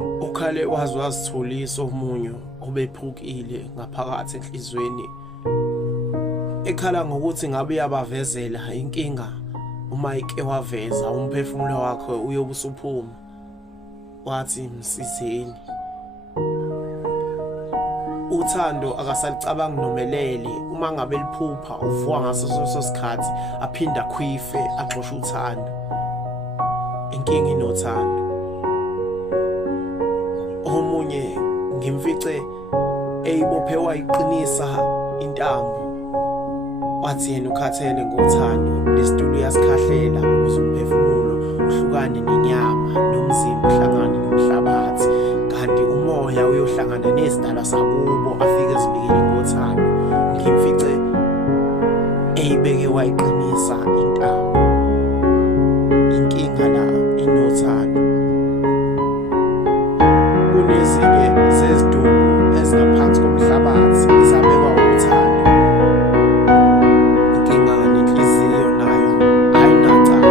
Ukhale waze wazithulisa umunyu obephukile ngaphakathi enhlizweni. Ekhala ngokuthi ngabe uyabavezela inkinga uma ike waveza umphefumulo wakhe uyobe usuphuma. Wathi msizeni. Uthando akasalicabanga nomelele uma ngabe liphupha uvuka ngaso sikhathi aphinda khwife axosha uthando. Inkinga inothando. Omunye ngimfice eyibophewa iqinisa intambo. Wathi yena ukhathele ngothando lesitulo yasikhahlela ukuze umphefumulo uhlukane nenyama nomzimba uhlangane nomhlabathi, kanti umoya uyohlangana nesidalwa sakubo afike ezibikele ngothando. Ngimfice eyibeke wayiqinisa intambo. Inkinga la inothando. Kunezinye zezidumbu ezingaphansi komhlabathi izabekwa uthando. Inkinga nenhliziyo nayo ayinacala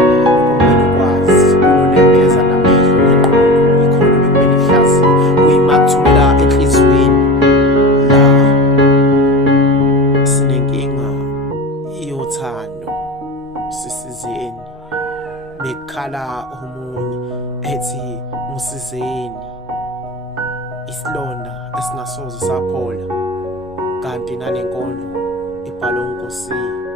kumele ukwazi ukunembeza namehlo neqondo ikhona bekumele ihlazi kuyimakuthumela enhliziyweni la sinenkinga iyothando. Sisizeni bekhala omunye ethi musizeni, isilonda esingasoze saphola, kanti nalenkondlo ibhalwe uNkosini.